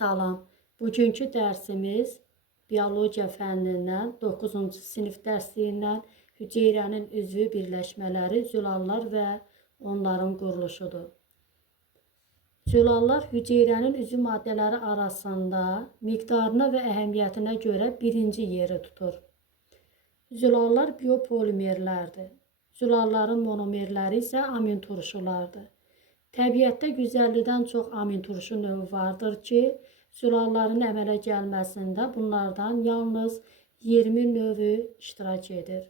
Salam. Bugünkü dərsimiz biologiya fənnindən 9-cu sinif dərsliyindən hüceyrənin üzvü birləşmələri, zülallar və onların quruluşudur. Zülallar hüceyrənin üzvü maddələri arasında miqdarına və əhəmiyyətinə görə birinci yeri tutur. Zülallar biopolimerlərdir. Zülalların monomerləri isə amin turşulardır. Təbiətdə 150-dən çox amin turşu növü vardır ki, zülalların əmələ gəlməsində bunlardan yalnız 20 növü iştirak edir.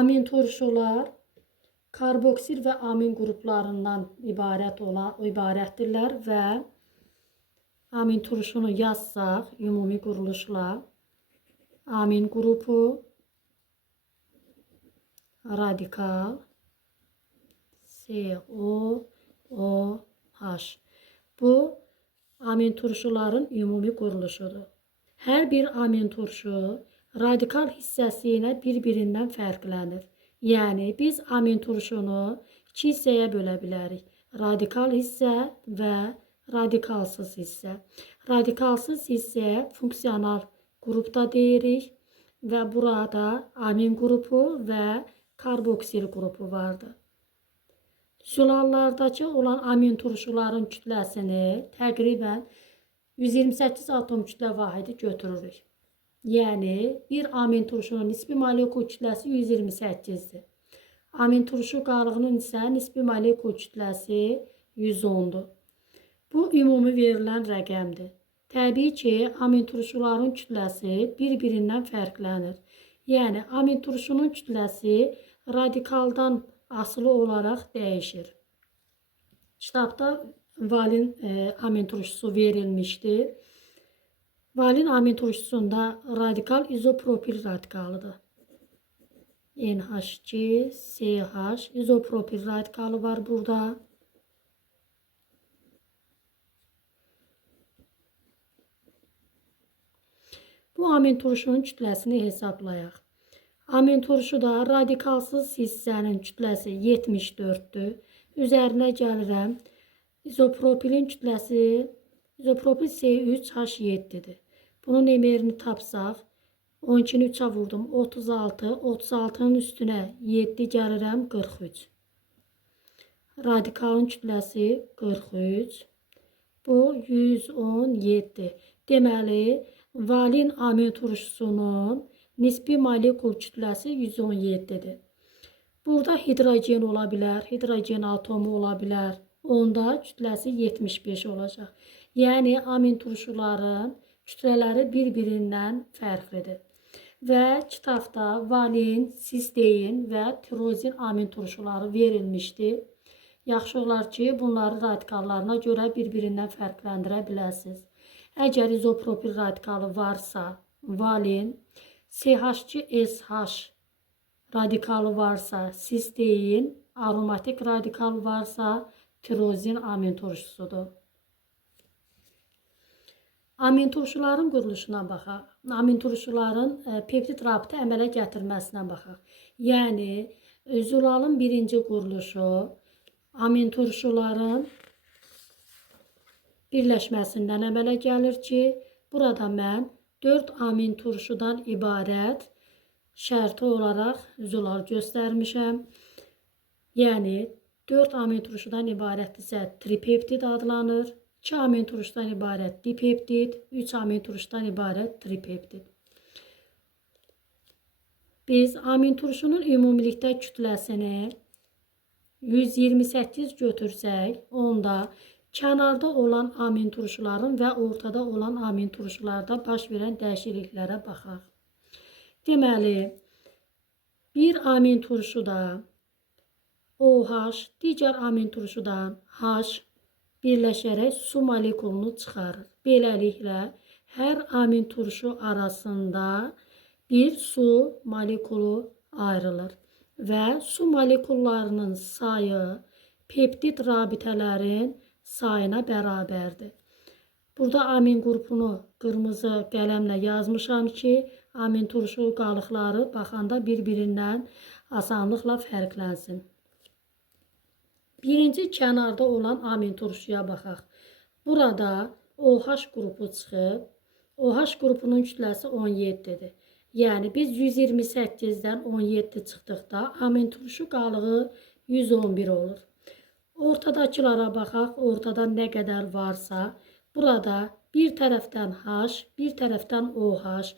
Amin turşular karboksil və amin qruplarından ibarətdirlər və amin turşunu yazsaq ümumi quruluşla amin qrupu, radikal, COOH. Bu amin turşuların ümumi quruluşudur. Hər bir amin turşu radikal hissəsi ilə bir-birindən fərqlənir. Yəni biz amin turşunu iki hissəyə bölə bilərik. Radikal hissə və radikalsız hissə. Radikalsız hissəyə funksional qrup da deyirik və burada amin qrupu və karboksil qrupu vardır. Zülallardakı olan amin turşuların kütləsini təqribən 128 atom kütlə vahidi götürürük. Yəni, bir amin turşunun nisbi molekul kütləsi 128-dir. Amin turşu qarığının isə nisbi molekul kütləsi 110-dur. Bu, ümumi verilən rəqəmdir. Təbii ki, amin turşuların kütləsi bir-birindən fərqlənir. Yəni, amin turşunun kütləsi radikaldan asılı olaraq dəyişir. Kitabda valin amin turşusu verilmişdir. Valin amin turşusunda radikal izopropil radikalıdır. NH2, CH, izopropil radikalı var burada. Bu amin turşunun kütləsini hesablayaq. Amin turşuda radikalsız hissənin kütləsi 74-dür. Üzərinə gəlirəm. İzopropilin kütləsi izopropil C3H7-dir. Bunun emerini tapsaq 12-ni 3-ə vurdum 36, 36-nın üstünə 7 gəlirəm 43. Radikalın kütləsi 43. Bu 117. Deməli, valin amin turşusunun nisbi molekul kütləsi 117-dir. Burada hidrogen ola bilər, hidrogen atomu ola bilər. Onda kütləsi 75 olacaq. Yəni, amin turşuların kütlələri bir-birindən fərqlidir. Və kitabda valin, sistein və tirozin amin turşuları verilmişdir. Yaxşı olar ki, bunları radikallarına görə bir-birindən fərqləndirə biləsiniz. Əgər izopropil radikalı varsa, valin, CH2SH radikalı varsa, sistein, aromatik radikal varsa, tirozin amin turşusudur. Amin turşuların quruluşuna baxaq. Amin turşuların peptid rabitə əmələ gətirməsinə baxaq. Yəni, zülalın birinci quruluşu amin turşuların birləşməsindən əmələ gəlir ki, burada mən 4 amin turşudan ibarət şərti olaraq zülal göstərmişəm. Yəni, 4 amin turşudan ibarətdirsə tripeptid adlanır. 2 amin turşudan ibarət dipeptid, 3 amin turşudan ibarət tripeptid. Biz amin turşunun ümumilikdə kütləsini 128 götürsək, onda kənarda olan amin turşuların və ortada olan amin turşularda baş verən dəyişikliklərə baxaq. Deməli, bir amin turşuda OH, digər amin turşudan H birləşərək su molekulunu çıxarır. Beləliklə, hər amin turşu arasında bir su molekulu ayrılır və su molekullarının sayı peptid rabitələrin sayına bərabərdir. Burada amin qrupunu qırmızı qələmlə yazmışam ki, amin turşu qalıqları baxanda bir-birindən asanlıqla fərqlənsin. Birinci kənarda olan amin turşuya baxaq. Burada OH qrupu çıxıb. OH qrupunun kütləsi 17-dir. Yəni biz 128-dən 17 çıxdıqda amin turşu qalığı 111 olur. Ortadakılara baxaq. Ortada nə qədər varsa, burada bir tərəfdən H, bir tərəfdən OH.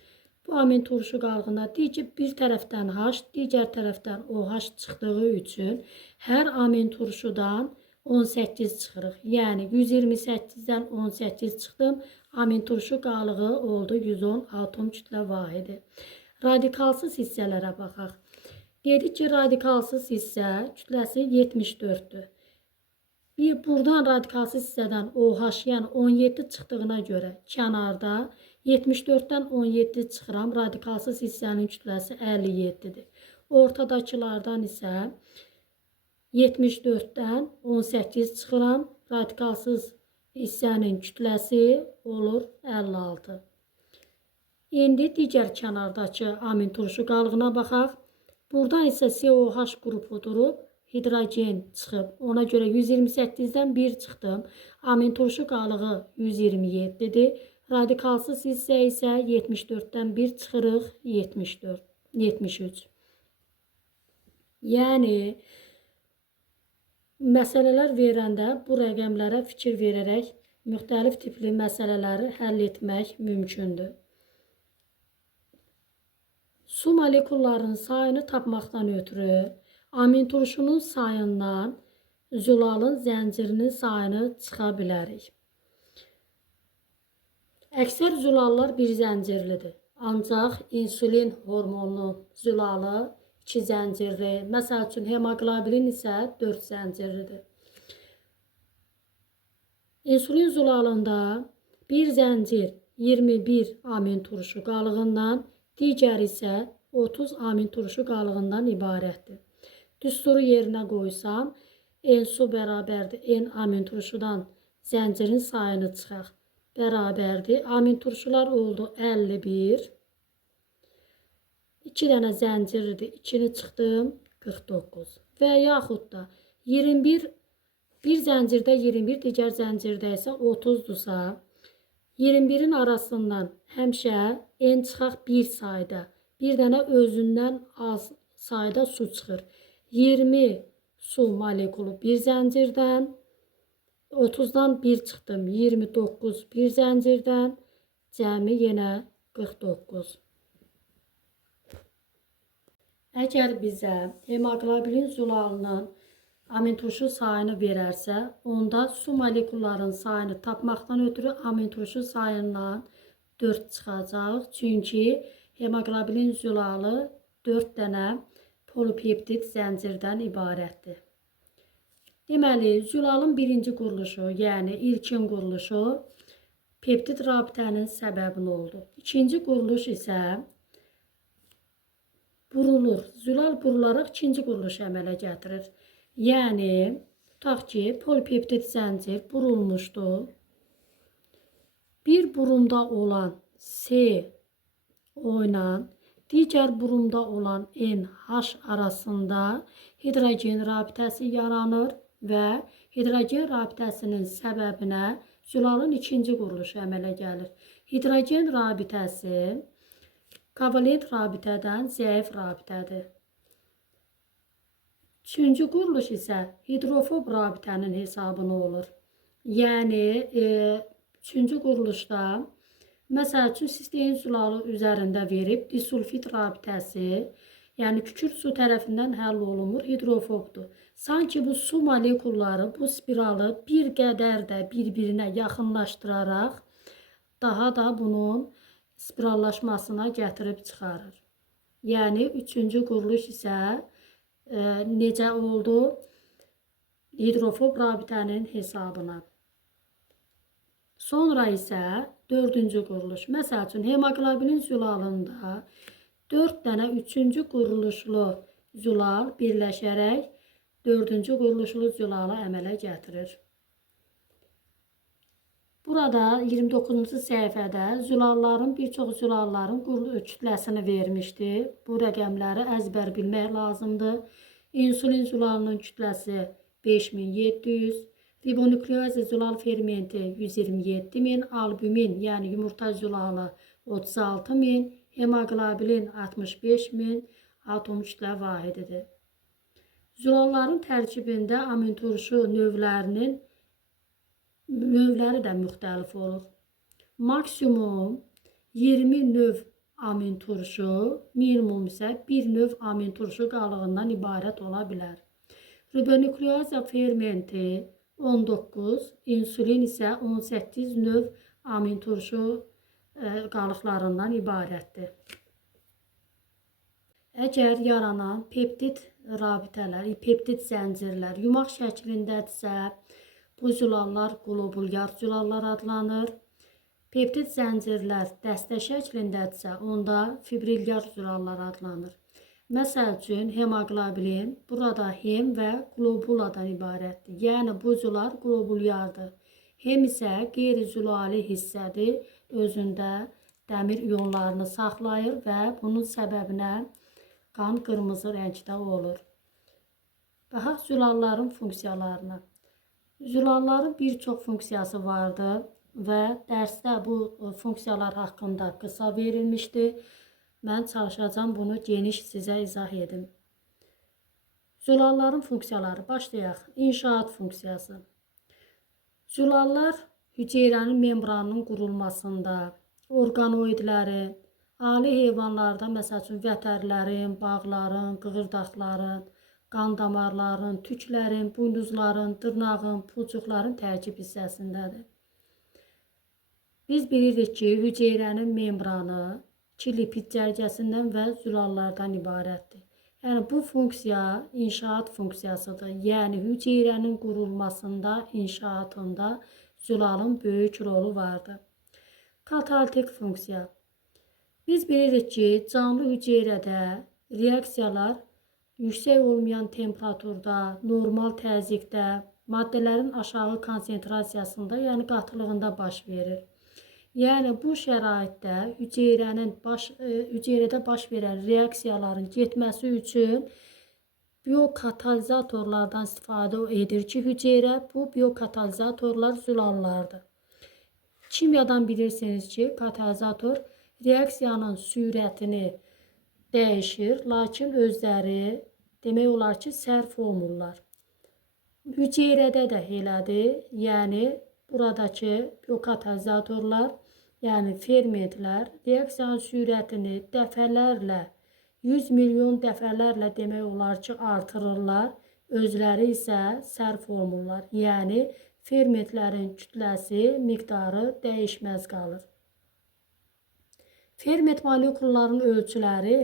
Bu amin turşu qalığına bir tərəfdən H, digər tərəfdən OH çıxdığı üçün hər amin turşudan 18 çıxırıq. Yəni 128-dən 18 çıxdım. Amin turşu qalığı oldu 110 atom kütlə vahidi. Radikalsız hissələrə baxaq. Dedik ki, radikalsız hissə kütləsi 74-dür. Buradan radikalsız hissədən OH, yəni 17 çıxdığına görə kənarda 74-dən 17 çıxıram. Radikalsız hissənin kütləsi 57-dir. Ortadakılardan isə 74-dən 18 çıxıram. Radikalsız hissənin kütləsi olur 56. İndi digər kənardakı amin turşu qalığına baxaq. Buradan isə COH qrupu durub, hidrogen çıxıb. Ona görə 128-dən 1 çıxdım. Amin turşu qalığı 127-dir. Radikalsız hissə isə 74-dən 1 çıxırıq, 73. Yəni, məsələlər verəndə bu rəqəmlərə fikir verərək müxtəlif tipli məsələləri həll etmək mümkündür. Su molekullarının sayını tapmaqdan ötürü amin turşunun sayından zülalın zəncirinin sayını çıxa bilərik. Əksər zülallar bir zəncirlidir. Ancaq insulin hormonu zülalı 2 zəncirli, məsəl üçün hemoqlobin isə 4 zəncirlidir. İnsulin zülalında bir zəncir 21 amin turşu qalığından, digər isə 30 amin turşu qalığından ibarətdir. Düsturu yerinə qoysam, N su bərabərdir N amin turşudan zəncirin sayını çıxaq. Bərabərdir. Amin turşular oldu 51. 2 dənə zəncirlidir. 2-ni çıxdım 49. Və yaxud da 21, bir zəncirdə 21, digər zəncirdə isə 30-dursa, 21-in arasından həmişə N çıxaq bir sayda. Bir dənə özündən az sayda su çıxır. 20 su molekulu bir zəncirdən, 30-dan 1 çıxdım, 29 bir zəncirdən, cəmi yenə 49. Əgər bizə hemoqlobin zülalının amin turşu sayını verərsə, onda su molekullarının sayını tapmaqdan ötürü amin turşu sayından 4 çıxacaq. Çünki hemoqlobin zülalı 4 dənə polipeptid zəncirdən ibarətdir. Deməli, zülalın birinci quruluşu, yəni ilkin quruluşu peptid rabitənin səbəbini oldu. İkinci quruluş isə burulur. Zülal burularaq ikinci quruluş əmələ gətirir. Yəni, tutaq ki, polipeptid zəncir burulmuşdur. Bir burumda olan C ilə digər burumda olan NH arasında hidrogen rabitəsi yaranır və hidrogen rabitəsinin səbəbinə zülalın ikinci quruluşu əmələ gəlir. Hidrogen rabitəsi kovalent rabitədən zəif rabitədir. Üçüncü quruluş isə hidrofob rabitənin hesabına olur. Yəni, üçüncü quruluşda məsəl üçün sistein zülalı üzərində verib disulfid rabitəsi, yəni kükürt su tərəfindən həll olunmur, hidrofobdur. Sanki bu su molekulları bu spiralı bir qədər də bir-birinə yaxınlaşdıraraq daha da bunun spirallaşmasına gətirib çıxarır. Yəni, üçüncü quruluş isə necə oldu? Hidrofob rabitənin hesabına. Sonra isə dördüncü quruluş. Məsəl üçün, hemoqlobin zülalında 4 dənə üçüncü quruluşlu zülal birləşərək dördüncü quruluşlu zülalı əmələ gətirir. Burada 29-cu səhifədə zülalların, bir çox zülalların kütləsini vermişdi. Bu rəqəmləri əzbər bilmək lazımdır. İnsulin zülalının kütləsi 5700, Ribonükleoz zülal fermenti 127 min, albumin yəni yumurta zülalı 36 min, hemoglobin 65 min atom kütlə vahididir. Zülalların tərkibində amin turşu növləri də müxtəlif olur. Maksimum 20 növ amin turşu, minimum isə 1 növ amin turşu qalığından ibarət ola bilər. Ribonükleoz fermenti 19, insülin isə 18 növ amin turşu qalıqlarından ibarətdir. Əgər yaranan peptid rabitələr, peptid zəncirlər yumaq şəklindədirsə, bu zülallar qlobulyar zülallar adlanır. Peptid zəncirlər dəstə şəklindədirsə, onda fibrilyar zülallar adlanır. Məsəl üçün, hemoglobin burada hem və globuladan ibarətdir. Yəni, bu zülal globulyardır. Hem isə qeyri-zülali hissədir, özündə dəmir iyonlarını saxlayır və bunun səbəbinə qan qırmızı rəngdə olur. Baxaq zülalların funksiyalarına. Zülalların bir çox funksiyası vardır və dərsdə bu funksiyalar haqqında qısa verilmişdir. Mən çalışacağım bunu geniş sizə izah edim. Zülalların funksiyaları. Başlayaq. İnşaat funksiyası. Zülallar hüceyrənin membranının qurulmasında, orqanoidlərin, ali heyvanlarda, məsəl üçün vətərlərin, bağların, qığırdaqların, qan damarların, tüklərin, buynuzların, dırnağın, pulcuqların tərkib hissəsindədir. Biz bilirik ki, hüceyrənin membranı iki lipid cərgəsindən və zülallardan ibarətdir. Yəni, bu funksiya inşaat funksiyasıdır. Yəni, hüceyrənin qurulmasında, inşaatında zülalın böyük rolu vardır. Katalitik funksiya. Biz bilirik ki, canlı hüceyrədə reaksiyalar yüksək olmayan temperaturda, normal təzyiqdə, maddələrin aşağı konsentrasiyasında, yəni qatılığında baş verir. Yəni, bu şəraitdə hüceyrədə baş verən reaksiyaların getməsi üçün biokatalizatorlardan istifadə edir ki, hüceyrə bu biokatalizatorlar zülallardır. Kimyadan bilirsiniz ki, katalizator reaksiyanın sürətini dəyişir, lakin özləri demək olar ki, sərf olmurlar. Hüceyrədə də elədir, yəni buradakı biokatalizatorlar, yəni fermentlər reaksiyanın sürətini dəfələrlə, 100 milyon dəfələrlə demək olar ki, artırırlar, özləri isə sərf olmurlar. Yəni fermentlərin kütləsi, miqdarı dəyişməz qalır. Ferment molekullarının ölçüləri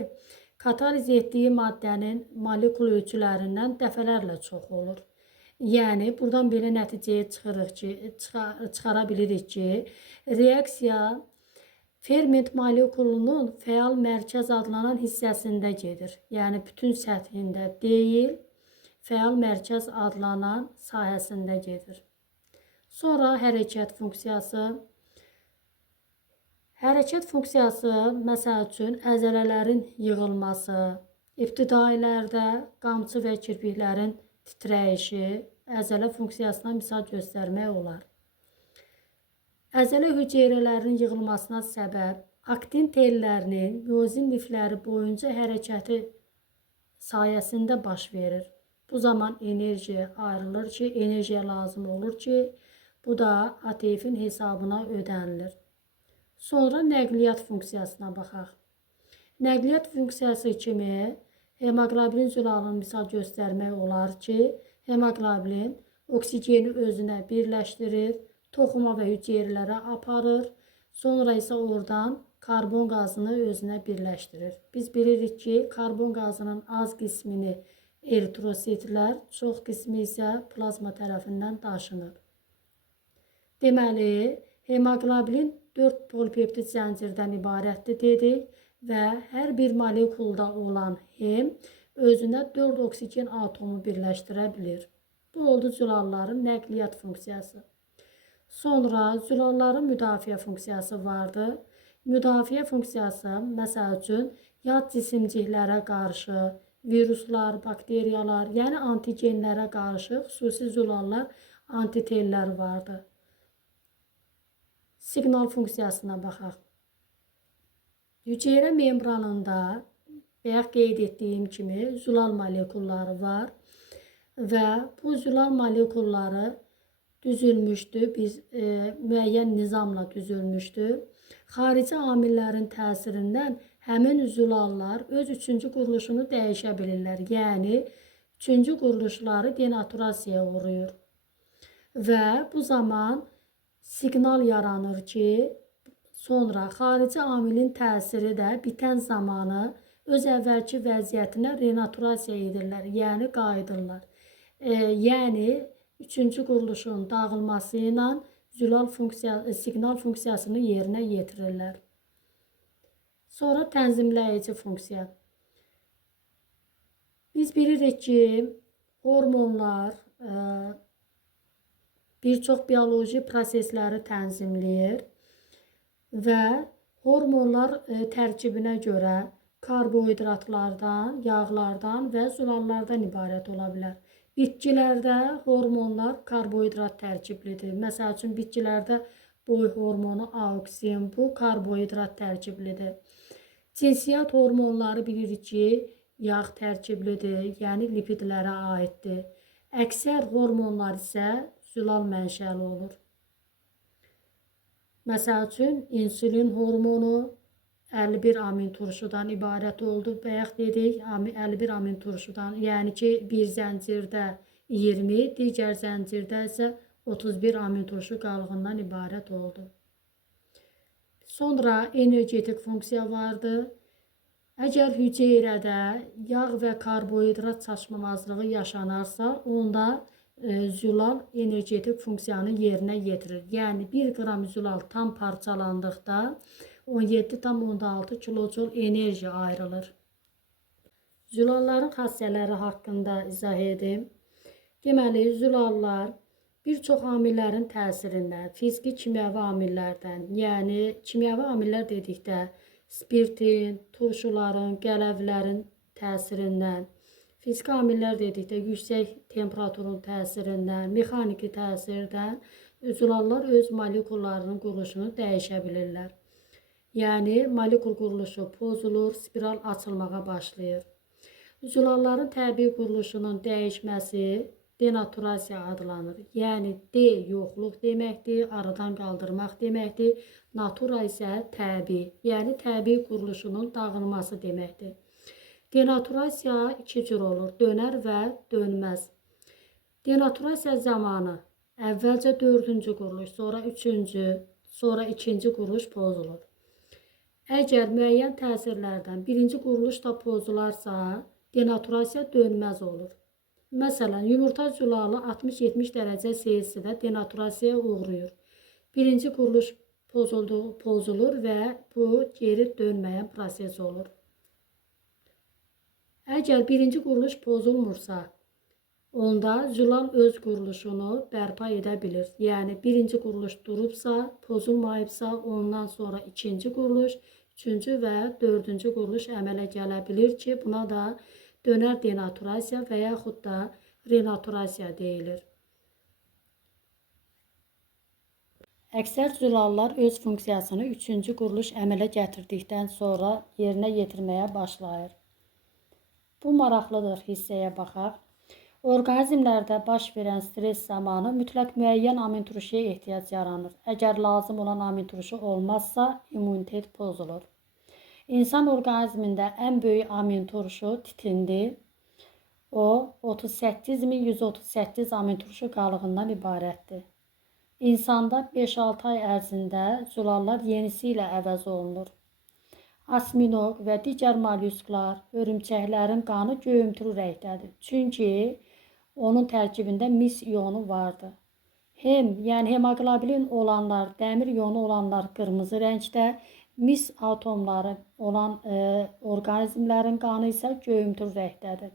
kataliz etdiyi maddənin molekul ölçülərindən dəfələrlə çox olur. Yəni, buradan belə nəticəyə çıxara bilirik ki, reaksiya ferment molekulunun fəal mərkəz adlanan hissəsində gedir. Yəni, bütün səthində deyil, fəal mərkəz adlanan sahəsində gedir. Sonra hərəkət funksiyası. Hərəkət funksiyası, məsəl üçün, əzələlərin yığılması, ibtidailərdə qamçı və kirpiklərin titrəyişi əzələ funksiyasına misal göstərmək olar. Əzələ hüceyrələrinin yığılmasına səbəb aktin tellərinin miozin lifləri boyunca hərəkəti sayəsində baş verir. Bu zaman enerji ayrılır ki, enerjiya lazım olur ki, bu da ATF-in hesabına ödənilir. Sonra nəqliyyat funksiyasına baxaq. Nəqliyyat funksiyası kimi hemoglobin zülalını misal göstərmək olar ki, hemoglobin oksigeni özünə birləşdirir, toxuma və hüceyrələrə aparır, sonra isə oradan karbon qazını özünə birləşdirir. Biz bilirik ki, karbon qazının az qismini eritrositlər, çox qismi isə plazma tərəfindən daşınır. Deməli, hemoglobin 4 polipeptid zəncirdən ibarətdir dedik və hər bir molekulda olan hem özünə 4 oksigen atomu birləşdirə bilir. Bu oldu zülalların nəqliyyat funksiyası. Sonra zülalların müdafiə funksiyası vardır. Müdafiə funksiyası, məsəl üçün, yad cisimciklərə qarşı, viruslar, bakteriyalar, yəni antigenlərə qarşı xüsusi zülallar antitellər vardı. Siqnal funksiyasına baxaq. Hüceyrə membranında bayaq qeyd etdiyim kimi zülal molekulları var və bu zülal molekulları düzülmüşdü, müəyyən nizamla düzülmüşdü. Xarici amillərin təsirindən həmin zülallar öz üçüncü quruluşunu dəyişə bilirlər. Yəni, üçüncü quruluşları denaturasiyaya uğrayır. Və bu zaman siqnal yaranır ki, sonra xarici amilin təsiri də bitən zamanı öz əvvəlki vəziyyətinə renaturasiya edirlər, yəni qayıdırlar. Yəni, üçüncü quruluşun dağılması ilə siqnal funksiyasını yerinə yetirirlər. Sonra tənzimləyici funksiya. Biz bilirik ki, hormonlar bir çox bioloji prosesləri tənzimləyir və hormonlar tərkibinə görə karbohidratlardan, yağlardan və zülallardan ibarət ola bilər. Bitkilərdə hormonlar karbohidrat tərkiblidir. Məsəl üçün, bitkilərdə boy hormonu auksin, bu karbohidrat tərkiblidir. Cinsiyyət hormonları bilirik ki, yağ tərkiblidir, yəni lipidlərə aiddir. Əksər hormonlar isə zülal mənşəli olur. Məsəl üçün, insulin hormonu 51 amin turşudan ibarət oldu. Bayaq dedik, 51 amin turşudan, yəni ki, bir zəncirdə 20, digər zəncirdə isə 31 amin turşu qalığından ibarət oldu. Sonra energetik funksiya vardı. Əgər hüceyrədə yağ və karbohidrat çatışmamazlığı yaşanarsa, onda zülal energetik funksiyanı yerinə yetirir. Yəni, 1 qram zülal tam parçalandıqda 17,6 kilojul enerji ayrılır. Zülalların xassələri haqqında izah edim. Deməli, zülallar bir çox amillərin təsirindən, fiziki kimyəvi amillərdən, yəni kimyəvi amillər dedikdə spirtin, turşuların, qələvlərin təsirindən, fiziki amillər dedikdə yüksək temperaturun təsirindən, mexaniki təsirdən zülallar öz molekullarının quruluşunu dəyişə bilirlər. Yəni, molekul quruluşu pozulur, spiral açılmağa başlayır. Zülalların təbii quruluşunun dəyişməsi denaturasiya adlanır. Yəni, yoxluq deməkdir, aradan qaldırmaq deməkdir. Natura isə təbii, yəni təbii quruluşunun dağılması deməkdir. Denaturasiya iki cür olur, dönər və dönməz. Denaturasiya zamanı əvvəlcə 4-cü quruluş, sonra 3-cü, sonra 2-ci quruluş pozulur. Əgər müəyyən təsirlərdən birinci quruluş da pozularsa, denaturasiya dönməz olur. Məsələn, yumurta zülalı 60-70 dərəcə Selsidə denaturasiyaya uğrayır. Birinci quruluş pozulur və bu geri dönməyən proses olur. Əgər birinci quruluş pozulmursa, onda zülal öz quruluşunu bərpa edə bilir. Yəni, birinci quruluş durubsa, pozulmayıbsa, ondan sonra ikinci quruluş, üçüncü və dördüncü quruluş əmələ gələ bilir ki, buna da dönər denaturasiya və yaxud da renaturasiya deyilir. Əksər zülallar öz funksiyasını üçüncü quruluş əmələ gətirdikdən sonra yerinə yetirməyə başlayır. Bu maraqlıdır, hissəyə baxaq. Orqanizmlərdə baş verən stres zamanı mütləq müəyyən amin turşuya ehtiyac yaranır. Əgər lazım olan amin turşu olmazsa, immunitet pozulur. İnsan orqanizmində ən böyük amin turşu titindir. O, 38.138 amin turşu qalığından ibarətdir. İnsanda 5-6 ay ərzində zülallar yenisi ilə əvəz olunur. Asminoq və digər mollyusklar, örümçəklərin qanı göyümtürü rəngdədir. Çünki onun tərkibində mis iyonu vardır. Yəni hemoqlobin olanlar, dəmir iyonu olanlar qırmızı rəngdə, mis atomları olan orqanizmlərin qanı isə göyümtür rəngdədir.